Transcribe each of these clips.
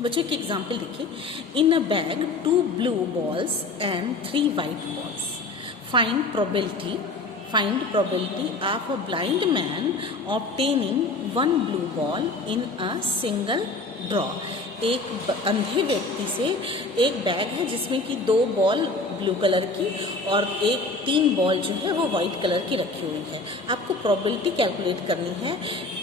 बच्चों एक एग्जाम्पल देखिए, in a bag 2 blue balls and 3 white balls, find probability of a blind man obtaining 1 blue ball in a single draw। एक अंधे व्यक्ति से एक बैग है जिसमें कि 2 बॉल ब्लू कलर की और 3 बॉल जो है वो वाइट कलर की रखी हुई है। आपको प्रोबेबिलिटी कैलकुलेट करनी है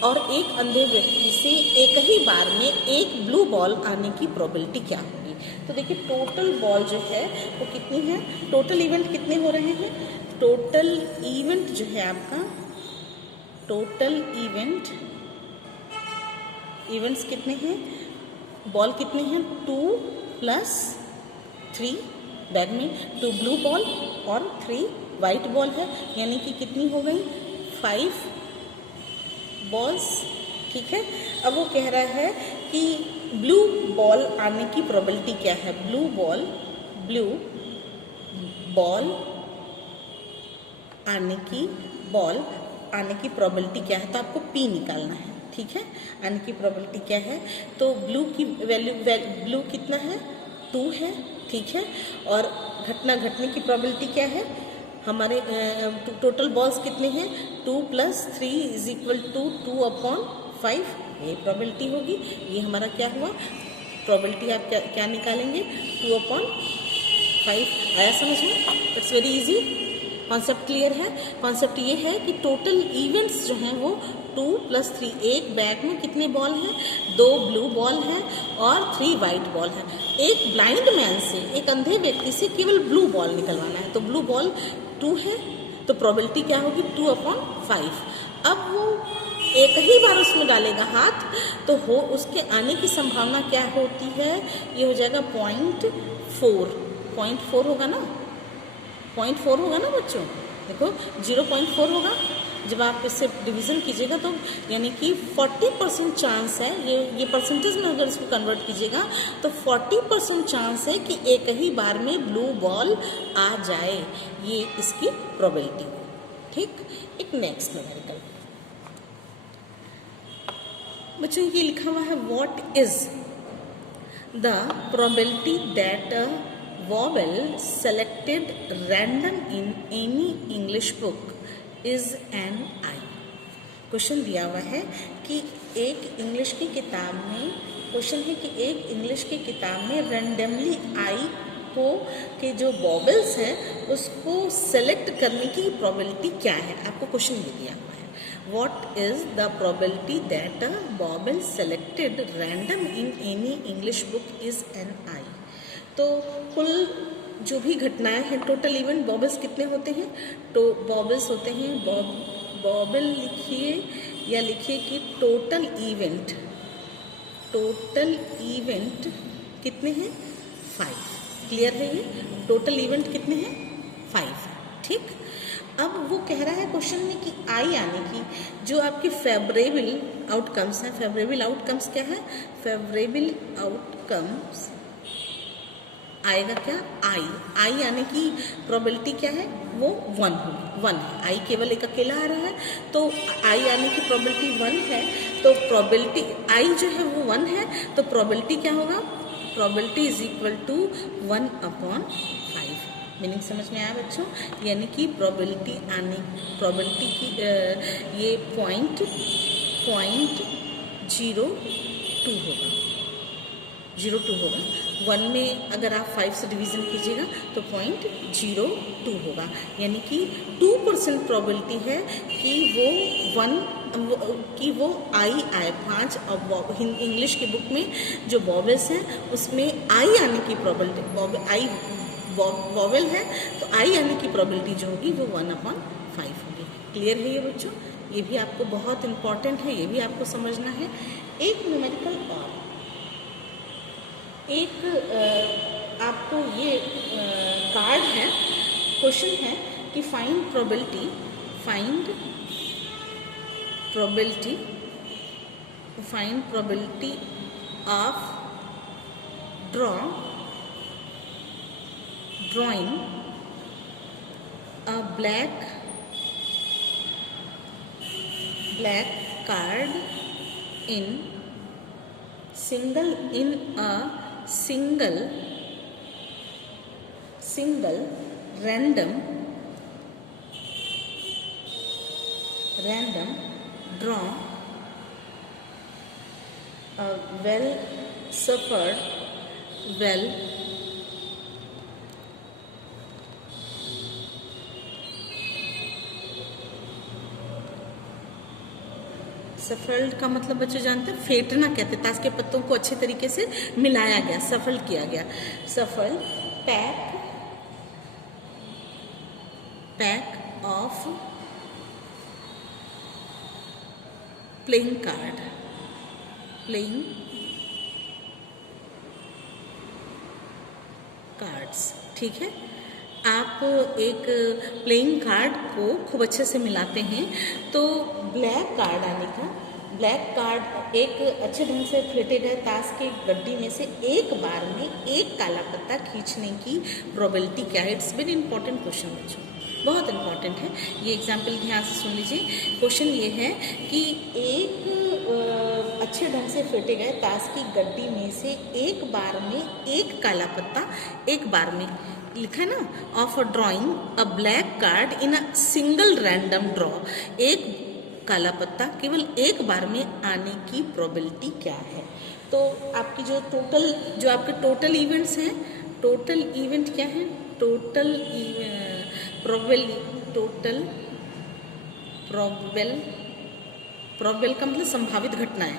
और एक अंधे व्यक्ति से एक ही बार में एक ब्लू बॉल आने की प्रोबेबिलिटी क्या होगी। तो देखिए टोटल बॉल जो है वो कितनी है, टोटल इवेंट कितने हो रहे हैं, टोटल इवेंट जो है आपका, टोटल इवेंट्स कितने हैं, बॉल कितने हैं, 2 + 3, बैग में 2 ब्लू बॉल और 3 वाइट बॉल है, यानी कि कितनी हो गई, 5 बॉल्स। ठीक है, अब वो कह रहा है कि ब्लू बॉल आने की प्रोबेबिलिटी क्या है, ब्लू बॉल आने की प्रोबेबिलिटी क्या है, तो आपको P निकालना है। ठीक है, आने की प्रोबेबिलिटी क्या है, तो ब्लू की वैल्यू ब्लू कितना है, 2 है। ठीक है, और घटने की प्रोबेबिलिटी क्या है, हमारे टोटल बॉल्स कितने हैं, 2 + 3 = 2/5, ये प्रोबेबिलिटी होगी। ये हमारा क्या हुआ, प्रोबेबिलिटी आप क्या निकालेंगे, 2/5। आया समझ में, it's very easy, concept clear है। कॉन्सेप्ट ये है कि टोटल इवेंट्स जो हैं वो 2 + 3, एक बैग में कितने बॉल हैं, 2 ब्लू बॉल हैं और 3 वाइट बॉल हैं। एक ब्लाइंड मैन से, एक अंधे व्यक्ति से केवल ब्लू बॉल निकलवाना है, तो ब्लू बॉल 2 है, तो प्रोबेबिलिटी क्या होगी, 2/5। अब वो एक ही बार उसमें डालेगा हाथ, तो उसके आने की संभावना क्या होती है, ये हो जाएगा 0.4 होगा ना, 0.4 होगा ना बच्चों, देखो 0.4 होगा। जब आप इससे डिवीज़न कीजिएगा तो यानी कि 40% चांस है, ये परसेंटेज में अगर इसको कन्वर्ट कीजिएगा तो 40% चांस है कि एक ही बार में ब्लू बॉल आ जाए, ये इसकी प्रोबेबिलिटी। ठीक, एक नेक्स्ट न्यूमेरिकल बच्चों ये लिखा हुआ है, what is the probability that a vowel selected random in any English book is an I। Question दिया हुआ है कि एक इंग्लिश की किताब में, क्वेश्चन है कि एक इंग्लिश की किताब में रैंडमली आई को के जो वॉवेल्स हैं उसको सेलेक्ट करने की प्रोबेबिलिटी क्या है, आपको क्वेश्चन ये दिया हुआ है। What is the probability that a vowel selected random in any English book is an I। तो कुल जो भी घटनाएं हैं, टोटल इवेंट वॉवेल्स कितने होते हैं, तो वॉवेल्स होते हैं, वॉवेल लिखिए या लिखिए कि टोटल इवेंट कितने हैं, 5। क्लियर है, ये टोटल इवेंट कितने हैं, 5। ठीक, अब वो कह रहा है क्वेश्चन में कि आई आने की जो आपके फेवरेबल आउटकम्स हैं, फेवरेबल आउटकम्स क्या है, फेवरेबल आउटकम्स आएगा क्या, आई आने की प्रोबेबिलिटी क्या है, वो 1 होगी, 1 है, आई केवल एक अकेला आ रहा है, तो आई आने की प्रोबेबिलिटी 1 है, तो प्रोबेबिलिटी आई जो है वो 1 है, तो प्रोबेबिलिटी क्या होगा, प्रोबेबिलिटी = 1/5। मीनिंग समझ में आया बच्चों, यानी कि प्रोबेबिलिटी की ये 0.02 होगा, 0.2 होगा। 1 में अगर आप 5 से डिवीज़न कीजिएगा तो 0.02 होगा, यानी कि 2% प्रोबेबिलिटी है कि वो आई आए। 5 इंग्लिश की बुक में जो वॉवेल्स हैं उसमें आई आने की प्रोबेबिलिटी, आई वॉवेल है तो आई आने की प्रोबेबिलिटी जो होगी वो 1/5 होगी। क्लियर है ये बच्चों, ये भी आपको बहुत इम्पॉर्टेंट है, ये भी आपको समझना है। एक न्यूमेरिकल और एक आपको ये कार्ड है, क्वेश्चन है कि find probability of drawing a black card in single in a single random draw a well suffered shuffled का मतलब बच्चों जानते हैं फेंटना कहते हैं, ताश के पत्तों को अच्छे तरीके से मिलाया गया, सफल किया गया। सफल पैक ऑफ प्लेइंग कार्ड्स। ठीक है, आप एक प्लेइंग कार्ड को खूब अच्छे से मिलाते हैं तो ब्लैक कार्ड एक अच्छे ढंग से फेंटे गए ताश के गड्डी में से एक बार में एक काला पत्ता खींचने की प्रोबेबिलिटी क्या है। इट्स वेरी इंपॉर्टेंट क्वेश्चन बच्चों, बहुत इंपॉर्टेंट है। ये एग्जाम्पल ध्यान से सुन लीजिए। क्वेश्चन ये है कि एक अच्छे ढंग से फेंटे गए ताश की गड्डी में से एक बार में एक काला पत्ता, एक बार में लिखा है ना, of a drawing a black card in a single random draw, एक काला पत्ता केवल एक बार में आने की प्रोबेबिलिटी क्या है। तो आपकी जो आपके टोटल इवेंट्स हैं, टोटल इवेंट क्या है, टोटल प्रोबेबल का मतलब संभावित घटना है।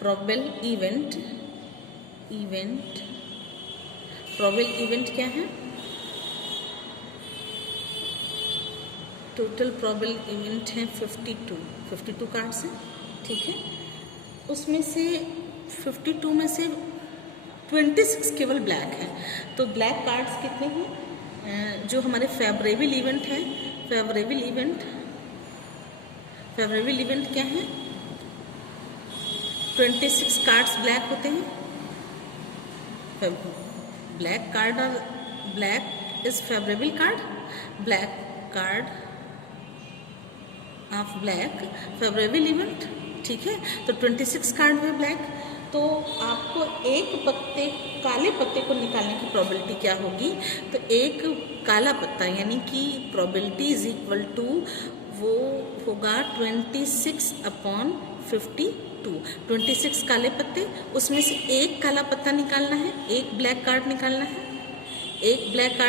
प्रोबेबल इवेंट क्या है, टोटल प्रोबेबल इवेंट है 52 कार्ड्स हैं। ठीक है, उसमें से 52 में से 26 केवल ब्लैक है। तो ब्लैक कार्ड्स कितने हैं, जो हमारे फेवरेबल इवेंट है, फेवरेबल इवेंट क्या है, 26 कार्ड्स ब्लैक होते हैं। ब्लैक कार्ड और black is favourable card, black card of black favourable event. ठीक है, तो 26 कार्ड हुए ब्लैक। तो आपको एक काले पत्ते को निकालने की प्रोबेबिलिटी क्या होगी, तो एक काला पत्ता यानी कि प्रोबेबिलिटी इज इक्वल टू वो होगा 26/52। 26 काले पत्ते, उसमें से एक काला पत्ता निकालना है, एक ब्लैक कार्ड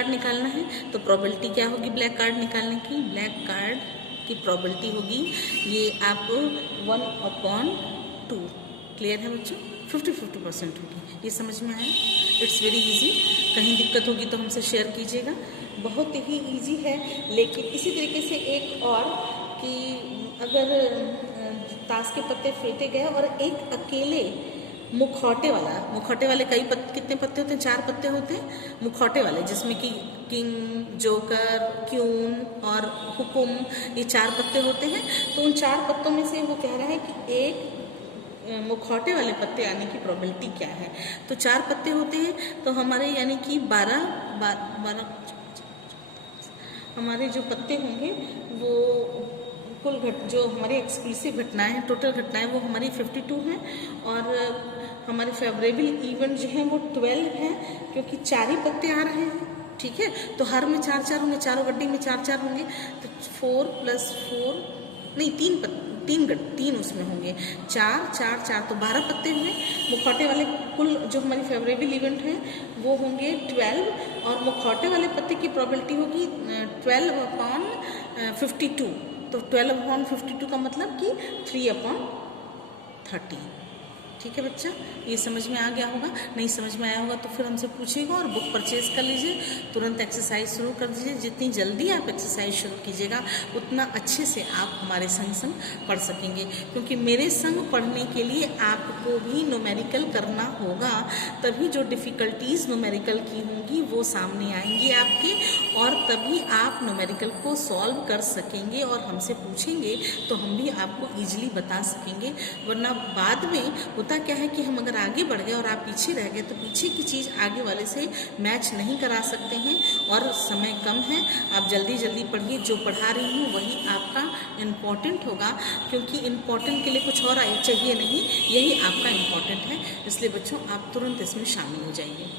निकालना है, तो प्रोबेबिलिटी क्या होगी ब्लैक कार्ड निकालने की, ब्लैक कार्ड की प्रोबेबिलिटी होगी ये आप 1/2। क्लियर है बच्चों, 50% होगी। ये समझ में आया? It's very easy. कहीं दिक्कत होगी तो हमसे शेयर कीजिएगा, बहुत ही इजी है। लेकिन इसी तरीके से एक और कि अगर ताश के पत्ते फेंटे गए और एक अकेले मुखौटे वाले कितने पत्ते होते हैं, 4 पत्ते होते हैं मुखौटे वाले, जिसमें कि किंग, जोकर, क्यून और हुकुम, ये 4 पत्ते होते हैं। तो उन 4 पत्तों में से वो कह रहा है कि एक मुखौटे वाले पत्ते आने की प्रोबेबिलिटी क्या है। तो 4 पत्ते होते हैं, तो हमारे यानी कि 12 हमारे जो पत्ते होंगे वो कुल जो हमारी एक्सक्लूसिव घटनाएं हैं, टोटल घटनाएं वो हमारी 52 हैं। और हमारे फेवरेबल इवेंट जो हैं वो 12 हैं, क्योंकि 4 ही पत्ते आ रहे हैं। ठीक है, तो हर में 4 होंगे, चारों गड्डी में 4 होंगे, तो 4 + 4 नहीं 3 उसमें होंगे, 4 तो 12 पत्ते हुए। मुखौटे वाले कुल जो हमारी फेवरेबल इवेंट हैं वो होंगे 12, और मुखौटे वाले पत्ते की प्रोबेबिलिटी होगी 12/52। तो 12/52 का मतलब कि 3/30। ठीक है बच्चा, ये समझ में आ गया होगा। नहीं समझ में आया होगा तो फिर हमसे पूछिएगा और बुक परचेज कर लीजिए, तुरंत एक्सरसाइज शुरू कर दीजिए। जितनी जल्दी आप एक्सरसाइज शुरू कीजिएगा उतना अच्छे से आप हमारे संग पढ़ सकेंगे, क्योंकि मेरे संग पढ़ने के लिए आपको भी न्यूमेरिकल करना होगा, तभी जो डिफ़िकल्टीज़ न्यूमेरिकल की होंगी वो सामने आएंगी आपके, और तभी आप न्यूमेरिकल को सॉल्व कर सकेंगे और हमसे पूछेंगे तो हम भी आपको ईजिली बता सकेंगे। वरना बाद में होता क्या है कि हम अगर आगे बढ़ गए और आप पीछे रह गए तो पीछे की चीज़ आगे वाले से मैच नहीं करा सकते हैं, और समय कम है, आप जल्दी जल्दी पढ़िए। जो पढ़ा रही हूँ वही आपका इम्पॉर्टेंट होगा, क्योंकि इम्पॉर्टेंट के लिए कुछ और चाहिए नहीं, यही आपका इम्पॉर्टेंट है। इसलिए बच्चों आप तुरंत इसमें शामिल हो जाइए।